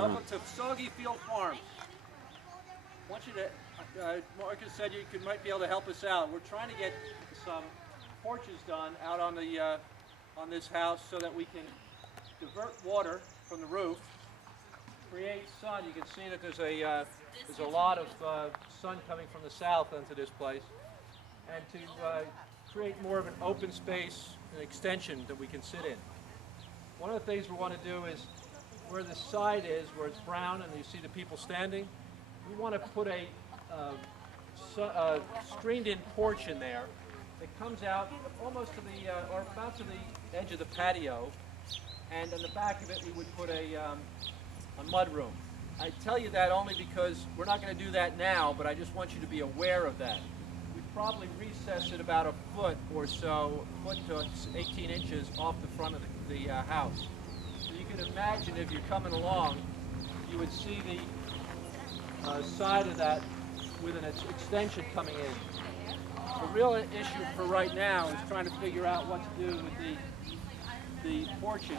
Welcome to Soggy Field Farms. I want you to, Marcus said you might be able to help us out. We're trying to get some porches done out on the on this house so that we can divert water from the roof, create sun. You can see that there's a lot of sun coming from the south into this place, and to create more of an open space, an extension that we can sit in. One of the things we want to do is where the side is, where it's brown and you see the people standing, we want to put a screened-in porch in there that comes out almost to the, or about to the edge of the patio, and in the back of it we would put a mud room. I tell you that only because we're not going to do that now, but I just want you to be aware of that. We'd probably recess it about a foot or so, foot to 18 inches off the front of the house. So you can imagine if you're coming along, you would see the side of that with an extension coming in. The real issue for right now is trying to figure out what to do with the porches.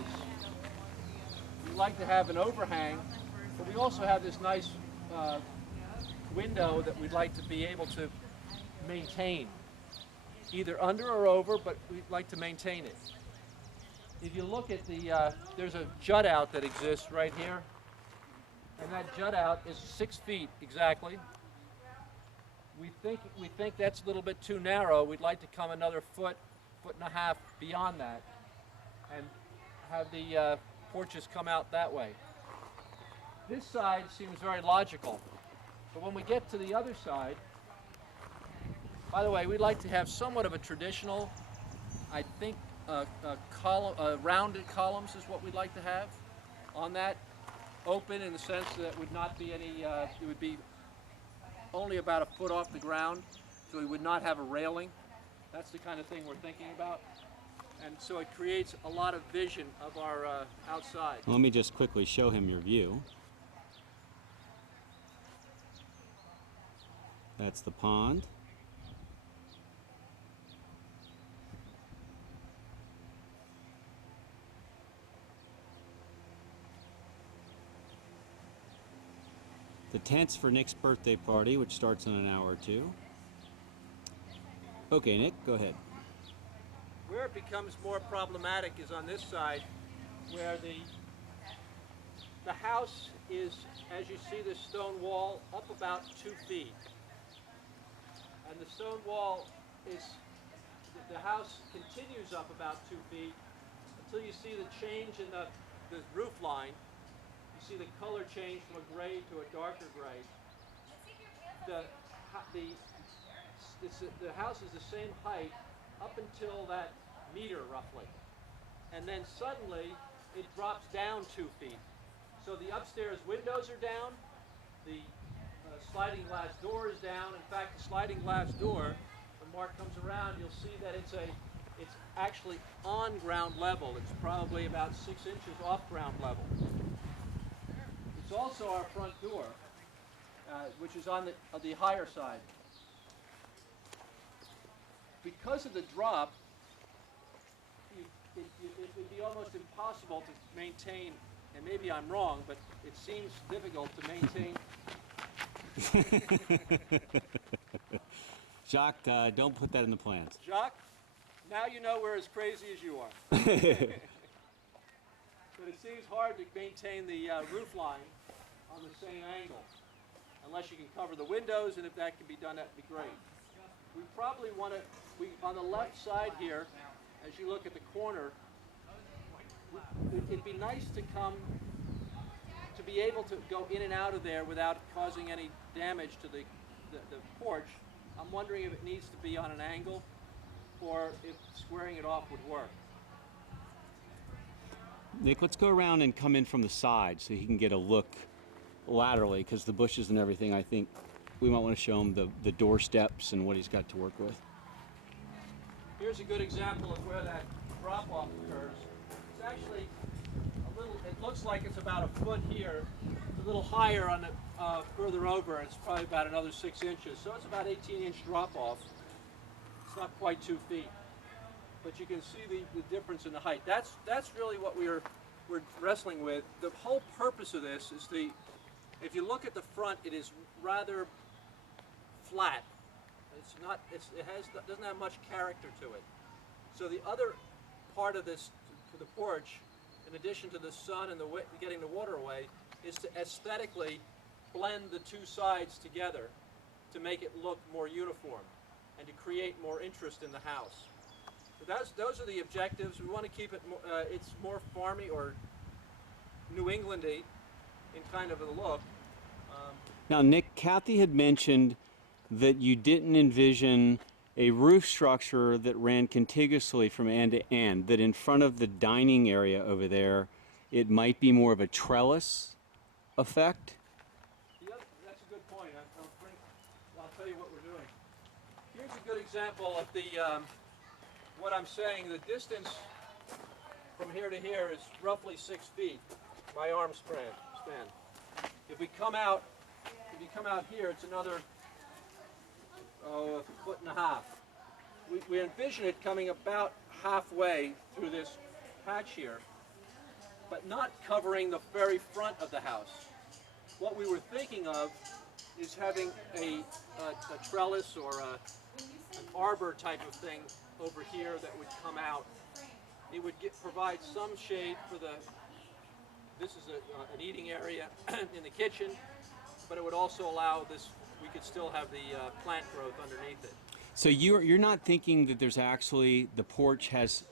We like to have an overhang, but we also have this nice window that we'd like to be able to maintain, either under or over, but we'd like to maintain it. If you look at the, there's a jut out that exists right here, and that jut out is 6 feet exactly. We think that's a little bit too narrow. We'd like to come another foot and a half beyond that, and have the porches come out that way. This side seems very logical, but when we get to the other side, by the way, we'd like to have somewhat of a traditional, I think, rounded columns is what we'd like to have on that, open in the sense that it would not be any, it would be only about a foot off the ground, so we would not have a railing. That's the kind of thing we're thinking about. And so it creates a lot of vision of our outside. Let me just quickly show him your view. That's the pond. The tent's for Nick's birthday party, which starts in an hour or two. Okay, Nick, go ahead. Where it becomes more problematic is on this side, where the house is, as you see, this stone wall up about 2 feet. And the stone wall is, the house continues up about 2 feet until you see the change in the roof line. You see the color change from a gray to a darker gray. The house is the same height up until that meter roughly. And then suddenly it drops down 2 feet. So the upstairs windows are down, the sliding glass door is down. In fact, the sliding glass door, when Mark comes around, you'll see that it's actually on ground level. It's probably about 6 inches off ground level. It's also our front door, which is on the higher side. Because of the drop, it would be almost impossible to maintain, and maybe I'm wrong, but it seems difficult to maintain. Jacques, don't put that in the plans. Jacques, now you know we're as crazy as you are. But it seems hard to maintain the roof line on the same angle, unless you can cover the windows, and if that can be done, that'd be great. We probably want to, on the left side here, as you look at the corner, it'd be nice to be able to go in and out of there without causing any damage to the porch. I'm wondering if it needs to be on an angle, or if squaring it off would work. Nick, let's go around and come in from the side so he can get a look laterally, because the bushes and everything, I think we might want to show him the door steps and what he's got to work with. Here's a good example of where that drop-off occurs. It's actually a little, it looks like it's about a foot here. It's a little higher on the further over. It's probably about another 6 inches. So it's about 18-inch drop-off. It's not quite 2 feet. But you can see the difference in the height. That's really what we're we're wrestling with. The whole purpose of this is if you look at the front, it is rather flat. It's not. Doesn't have much character to it. So the other part of this, to the porch, in addition to the sun and getting the water away, is to aesthetically blend the two sides together to make it look more uniform and to create more interest in the house. So those are the objectives. We want to keep it it's more farmy or New Englandy in kind of a look. Now, Nick, Kathy had mentioned that you didn't envision a roof structure that ran contiguously from end to end, that in front of the dining area over there, it might be more of a trellis effect. Yeah, that's a good point. I'll tell you what we're doing. Here's a good example of what I'm saying. The distance from here to here is roughly 6 feet, my arm span. If you come out here, it's another a foot and a half. We envision it coming about halfway through this patch here, but not covering the very front of the house. What we were thinking of is having a trellis or an arbor type of thing over here that would come out. It would provide some shade for this is an eating area in the kitchen, but it would also allow we could still have the plant growth underneath it. So you're not thinking that there's actually, the porch has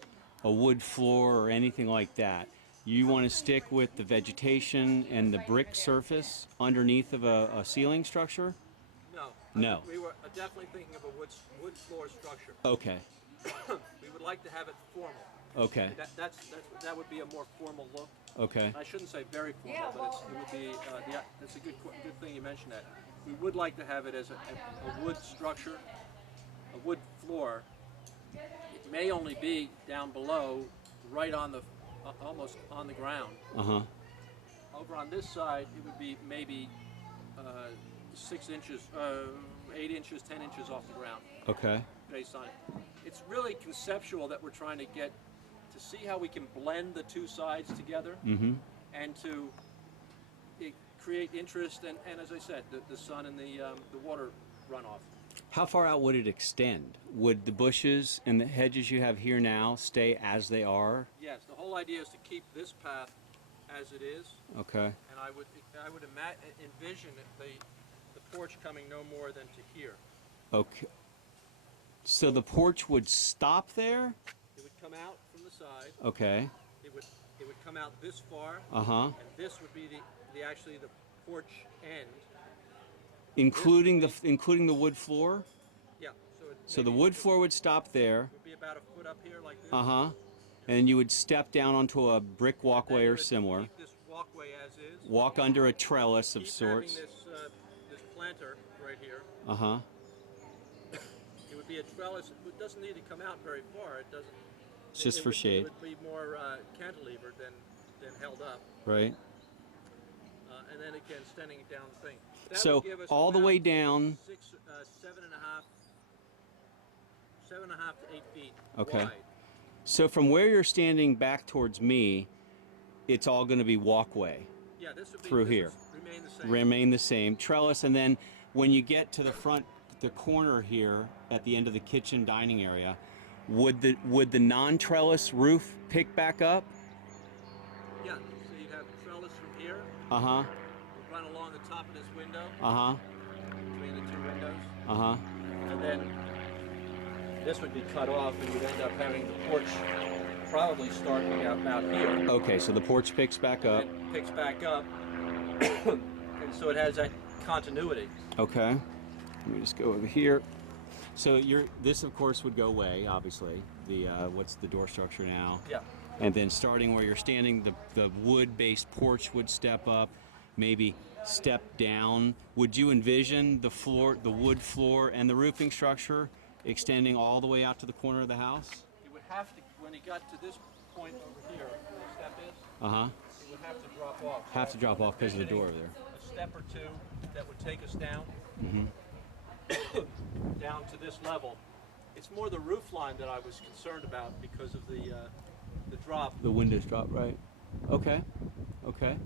a wood floor or anything like that. You want to stick with the vegetation and the brick surface underneath of a ceiling structure? No. No. We were definitely thinking of a wood floor structure. Okay. We would like to have it formal. Okay. That would be a more formal look. Okay. I shouldn't say very formal, but it would be. That's a good thing you mentioned that. We would like to have it as a wood structure, a wood floor. It may only be down below, right on the, almost on the ground. Uh-huh. Over on this side, it would be maybe 6 inches, 8 inches, 10 inches off the ground. Okay. Based on it. It's really conceptual that we're trying to get to see how we can blend the two sides together and to create interest and as I said, the sun and the water runoff. How far out would it extend? Would the bushes and the hedges you have here now stay as they are? Yes, the whole idea is to keep this path as it is. Okay. And I would envision the porch coming no more than to here. Okay. So the porch would stop there? It would come out from the side. Okay. It would come out this far. Uh-huh. And this would be actually the porch end. Including the wood floor? Yeah. So the wood floor would stop there. It would be about a foot up here like this. Uh-huh. And you would step down onto a brick walkway or similar. Keep this walkway as is. Walk under a trellis of sorts. Having this planter right here. Uh-huh. It would be a trellis. It doesn't need to come out very far. It doesn't. It's just for shade. It would be more cantilevered than held up. Right. And then again, extending it down the thing. That So would give us all the about way down. 7.5 to 8 feet Okay. wide. So from where you're standing back towards me, it's all going to be walkway. Yeah, this would be Through here. Remain the same. Remain the same. Trellis, and then when you get to the front, the corner here at the end of the kitchen dining area, would the non-trellis roof pick back up? Yeah, so you'd have trellis from here. Uh-huh. Would run along the top of this window. Uh-huh. Between the two windows. Uh-huh. And then this would be cut off, and you'd end up having the porch probably starting about here. Okay, so the porch picks back up. It picks back up, and so it has that continuity. Okay. Let me just go over here. So this of course would go away, obviously. The what's the door structure now? Yeah. And then starting where you're standing, the wood-based porch would step up, maybe step down. Would you envision the floor, the wood floor, and the roofing structure extending all the way out to the corner of the house? It would have to, when it got to this point over here, where the step is, Uh-huh. it would have to drop off. Have to drop off because of the door over there. A step or two that would take us down, down to this level. It's more the roof line that I was concerned about because of the drop. The windows drop, right? Okay. Okay.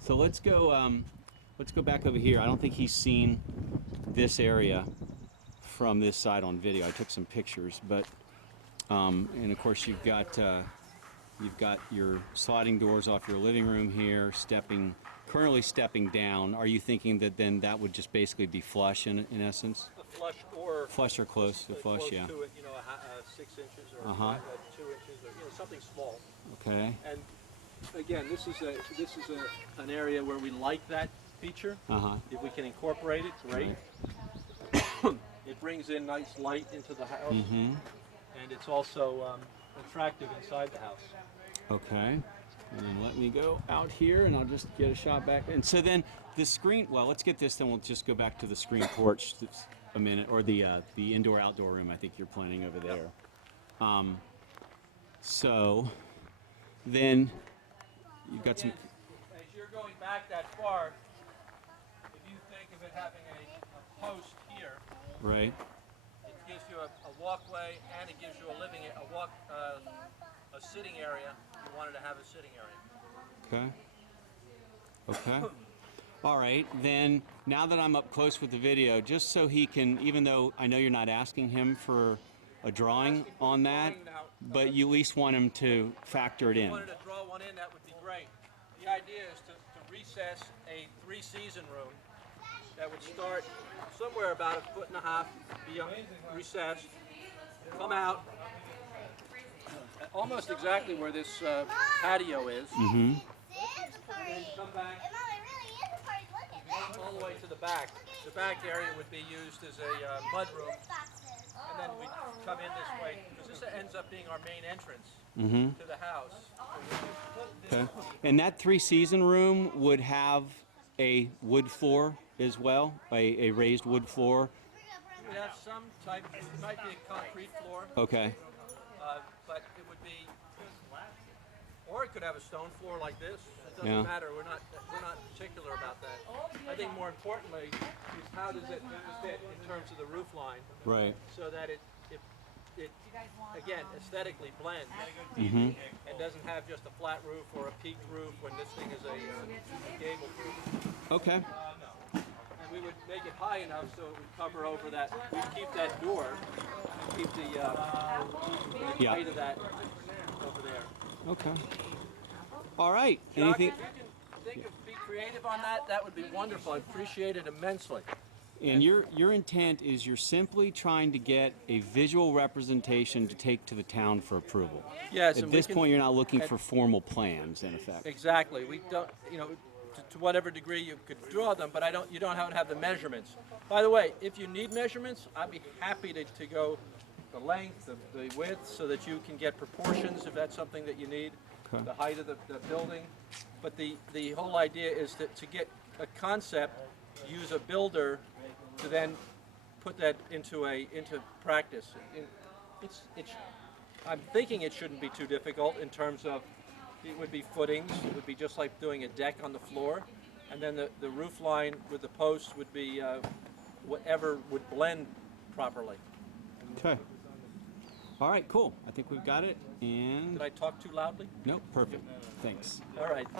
So let's go back over here. I don't think he's seen this area from this side on video. I took some pictures, but and of course you've got your sliding doors off your living room here, currently stepping down. Are you thinking that then that would just basically be flush in essence? Flush Or close to flush, close yeah. to it, 6 inches or 2 inches, or something small. Okay. And again, this is an area where we like that feature. If we can incorporate it, great. Right. It brings in nice light into the house, and it's also attractive inside the house. Okay. And then let me go out here and I'll just get a shot back. And so then the screen, well, let's get this, then we'll just go back to the screen porch a minute, or the indoor-outdoor room I think you're planning over there. So then you've got some... As you're going back that far, if you think of it having a post here, Right. it gives you a walkway and it gives you a sitting area. You wanted to have a sitting area. Okay. Okay. All right, then now that I'm up close with the video, just so he can, even though I know you're not asking him for a drawing on that, but you at least want him to factor it in. If you wanted to draw one in, that would be great. The idea is to recess a 3-season room that would start somewhere about 1.5 feet beyond recessed, come out almost exactly where this patio is, and then come back all the way to the back. The back area would be used as a mud room, and then we come in this way, because this ends up being our main entrance to the house. Okay. And that 3-season room would have a wood floor as well, a raised wood floor? We would have some type, it might be a concrete floor. Okay. But it would be, or it could have a stone floor like this. It doesn't matter. We're not particular about that. I think more importantly is how does it fit in terms of the roof line, Right. so that it again aesthetically blends and doesn't have just a flat roof or a peaked roof when this thing is a gabled roof. Okay. And we would make it high enough so it would cover over that. We'd keep that door, and keep the height of that over there. Okay. All right. Chuck, Anything? if you can think of be creative on that, that would be wonderful. I appreciate it immensely. And your intent is you're simply trying to get a visual representation to take to the town for approval. Yes. At this point, you're not looking for formal plans, in effect. Exactly. We don't, to whatever degree you could draw them, but you don't have the measurements. By the way, if you need measurements, I'd be happy to go the length, the width, so that you can get proportions if that's something that you need, the height of the building. But the whole idea is to get a concept, use a builder to then put that into practice. I'm thinking it shouldn't be too difficult in terms of it would be footings. It would be just like doing a deck on the floor, and then the roof line with the posts would be whatever would blend properly. Okay. All right, cool. I think we've got it. And Did I talk too loudly? nope, perfect. Thanks. All right.